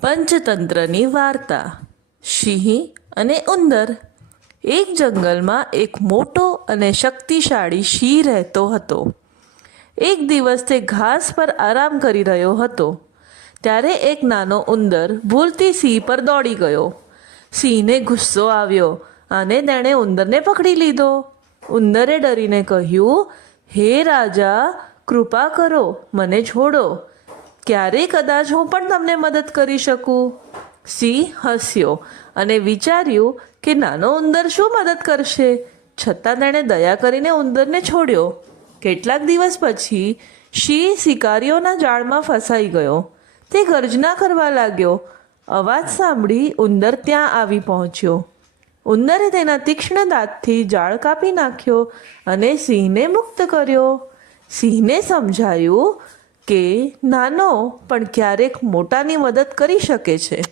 પંચતંત્રની વાર્તા. સિંહ અને ઉંદર. એક જંગલમાં એક મોટો અને શક્તિશાળી સિંહ રહેતો હતો. એક દિવસ તે ઘાસ પર આરામ કરી રહ્યો હતો. ત્યારે એક નાનો ઉંદર ભૂલથી સિંહ પર દોડી ગયો. સિંહને ગુસ્સો આવ્યો અને તેણે ઉંદરને પકડી લીધો. ઉંદરે ડરીને કહ્યું, હે રાજા, કૃપા કરો, મને છોડો. ક્યારે કદાચ હું પણ તમને મદદ કરી શકું. સિંહ હસ્યો અને વિચાર્યું કે નાનો ઉંદર શું મદદ કરશે. છતાં તેણે દયા કરીને ઉંદરને છોડ્યો. કેટલાક દિવસ પછી સિંહ શિકારીઓના જાળમાં ફસાઈ ગયો. તે ગર્જના કરવા લાગ્યો. અવાજ સાંભળી ઉંદર ત્યાં આવી પહોંચ્યો. ઉંદરે તેના તીક્ષ્ણ દાંતથી જાળ કાપી નાખ્યો અને સિંહને મુક્ત કર્યો. સિંહને સમજાયું કે નાનો પણ ક્યારેક મોટાની મદદ કરી શકે છે.